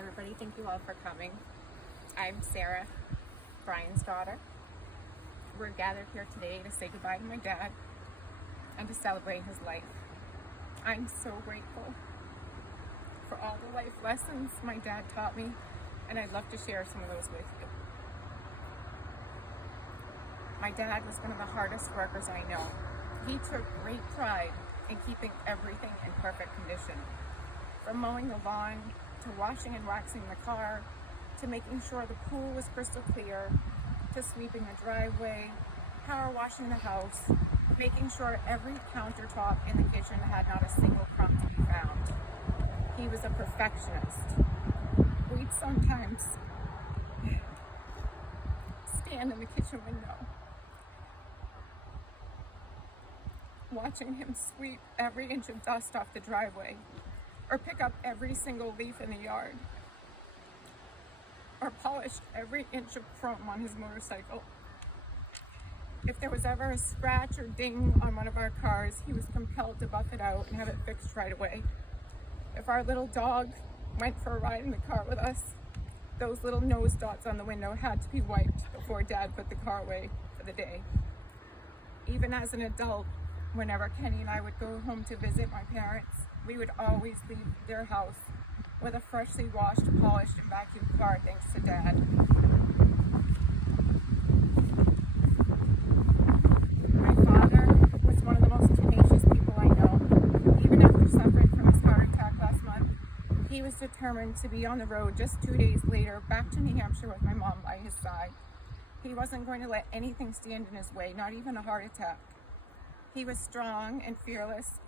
everybody, thank you all for coming. I'm Sarah, Brian's daughter. We're gathered here today to say goodbye to my dad and to celebrate his life. I'm so grateful for all the life lessons my dad taught me, and I'd love to share some of those with you. My dad was one of the hardest workers I know. He took great pride in keeping everything in perfect condition. From mowing the lawn, to washing and waxing the car, to making sure the pool was crystal clear, to sweeping the driveway, power washing the house, making sure every countertop in the kitchen had not a single crumb to be found. He was a perfectionist. We'd sometimes stand in the kitchen window watching him sweep every inch of dust off the driveway, or pick up every single leaf in the yard, or polish every inch of chrome on his motorcycle. If there was ever a scratch or ding on one of our cars, he was compelled to buff it out and have it fixed right away. If our little dog went for a ride in the car with us, those little nose dots on the window had to be wiped before Dad put the car away for the day. Even as an adult, whenever Kenny and I would go home to visit my parents, we would always leave their house with a freshly washed, polished, and vacuumed car thanks to Dad. My father was one of the most tenacious people I know. Even after suffering from his heart attack last month, he was determined to be on the road just 2 days later back to New Hampshire with my mom by his side. He wasn't going to let anything stand in his way, not even a heart attack. He was strong and fearless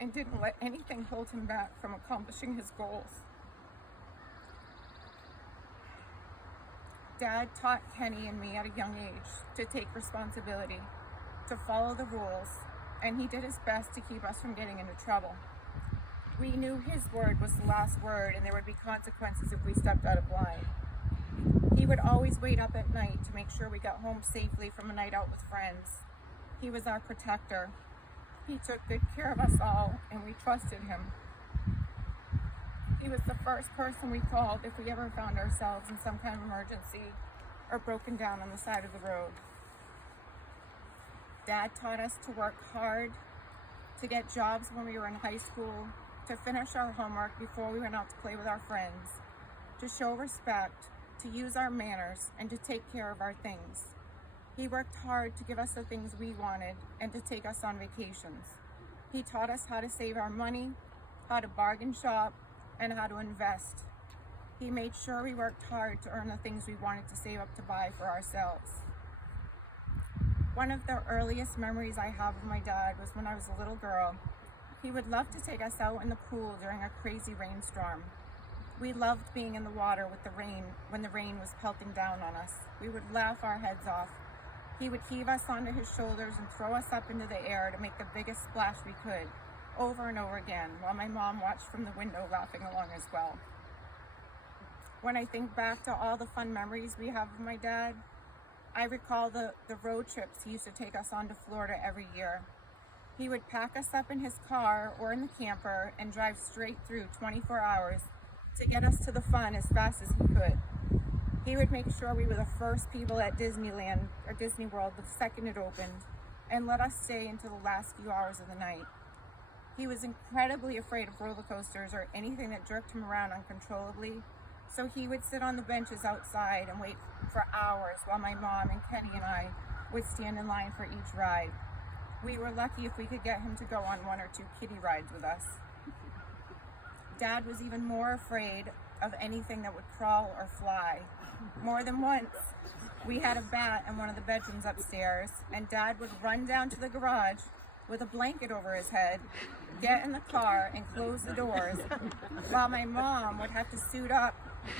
and didn't let anything hold him back from accomplishing his goals. Dad taught Kenny and me at a young age to take responsibility, to follow the rules, and he did his best to keep us from getting into trouble. We knew his word was the last word and there would be consequences if we stepped out of line. He would always wait up at night to make sure we got home safely from a night out with friends. He was our protector. He took good care of us all, and we trusted him. He was the first person we called if we ever found ourselves in some kind of emergency or broken down on the side of the road. Dad taught us to work hard, to get jobs when we were in high school, to finish our homework before we went out to play with our friends, to show respect, to use our manners, and to take care of our things. He worked hard to give us the things we wanted and to take us on vacations. He taught us how to save our money, how to bargain shop, and how to invest. He made sure we worked hard to earn the things we wanted to save up to buy for ourselves. One of the earliest memories I have of my dad was when I was a little girl. He would love to take us out in the pool during a crazy rainstorm. We loved being in the water with the rain when the rain was pelting down on us. We would laugh our heads off. He would heave us onto his shoulders and throw us up into the air to make the biggest splash we could, over and over again, while my mom watched from the window laughing along as well. When I think back to all the fun memories we have of my dad, I recall the road trips he used to take us on to Florida every year. He would pack us up in his car or in the camper and drive straight through 24 hours to get us to the fun as fast as he could. He would make sure we were the first people at Disneyland or Disney World the second it opened, and let us stay until the last few hours of the night. He was incredibly afraid of roller coasters or anything that jerked him around uncontrollably, so he would sit on the benches outside and wait for hours while my mom and Kenny and I would stand in line for each ride. We were lucky if we could get him to go on 1 or 2 kiddie rides with us. Dad was even more afraid of anything that would crawl or fly. More than once, we had a bat in one of the bedrooms upstairs, and Dad would run down to the garage with a blanket over his head, get in the car, and close the doors, while my mom would have to suit up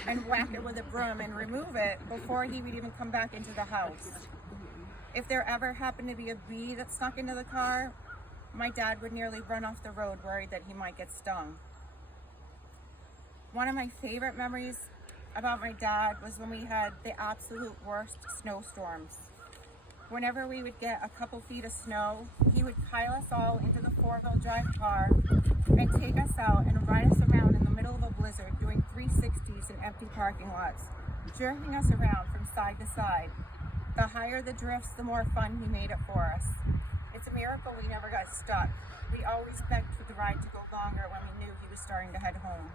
and whack it with a broom and remove it before he would even come back into the house. If there ever happened to be a bee that snuck into the car, my dad would nearly run off the road worried that he might get stung. One of my favorite memories about my dad was when we had the absolute worst snowstorms. Whenever we would get a couple feet of snow, he would pile us all into the 4-wheel drive car and take us out and ride us around in the middle of a blizzard doing 360s streets and empty parking lots, jerking us around from side to side. The higher the drifts, the more fun he made it for us. It's a miracle we never got stuck. We always begged for the ride to go longer when we knew he was starting to head home.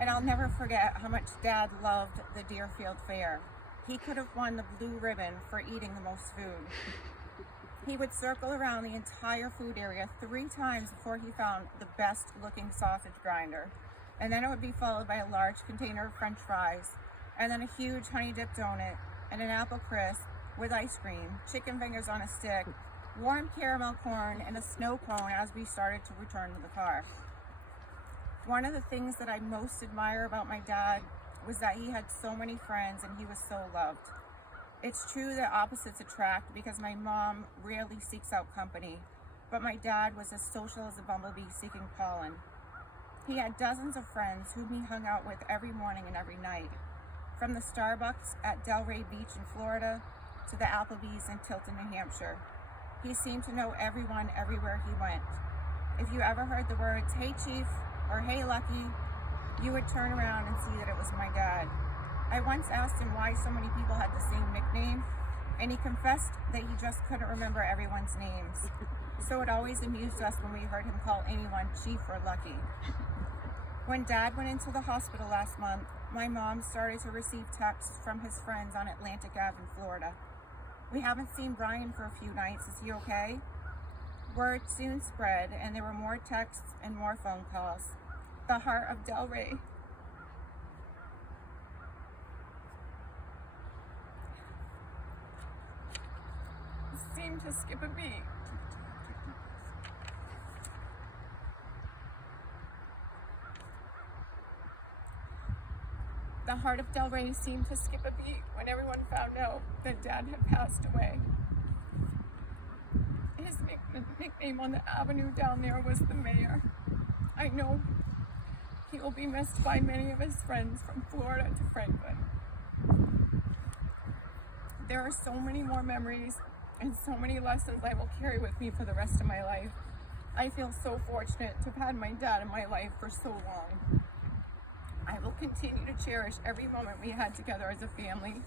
And I'll never forget how much Dad loved the Deerfield Fair. He could have won the blue ribbon for eating the most food. He would circle around the entire food area 3 times before he found the best looking sausage grinder. And then it would be followed by a large container of French fries, and then a huge honey dip donut, and an apple crisp with ice cream, chicken fingers on a stick, warm caramel corn, and a snow cone as we started to return to the car. One of the things that I most admire about my dad was that he had so many friends and he was so loved. It's true that opposites attract because my mom rarely seeks out company, but my dad was as social as a bumblebee seeking pollen. He had dozens of friends whom he hung out with every morning and every night, from the Starbucks at Delray Beach in Florida to the Applebee's in Tilton, New Hampshire. He seemed to know everyone everywhere he went. If you ever heard the words, "Hey Chief," or "Hey Lucky," you would turn around and see that it was my dad. I once asked him why so many people had the same nickname, and he confessed that he just couldn't remember everyone's names. So it always amused us when we heard him call anyone Chief or Lucky. When Dad went into the hospital last month, my mom started to receive texts from his friends on Atlantic Ave in Florida. "We haven't seen Brian for a few nights. Is he okay?" Word soon spread, and there were more texts and more phone calls. The heart of Delray seemed to skip a beat. The heart of Delray seemed to skip a beat when everyone found out that Dad had passed away. His nickname on the avenue down there was the Mayor. I know he will be missed by many of his friends from Florida to Franklin. There are so many more memories and so many lessons I will carry with me for the rest of my life. I feel so fortunate to have had my dad in my life for so long. I will continue to cherish every moment we had together as a family.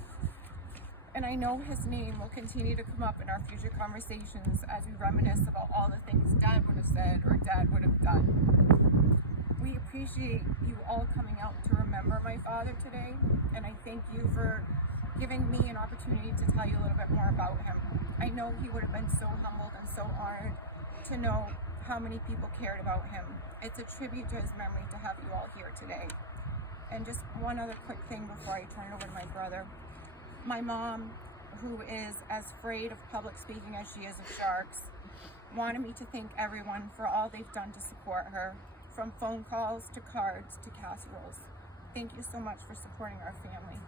And I know his name will continue to come up in our future conversations as we reminisce about all the things Dad would have said or Dad would have done. We appreciate you all coming out to remember my father today, and I thank you for giving me an opportunity to tell you a little bit more about him. I know he would have been so humbled and so honored to know how many people cared about him. It's a tribute to his memory to have you all here today. And just one other quick thing before I turn it over to my brother. My mom, who is as afraid of public speaking as she is of sharks, wanted me to thank everyone for all they've done to support her, from phone calls to cards to casseroles. Thank you so much for supporting our family.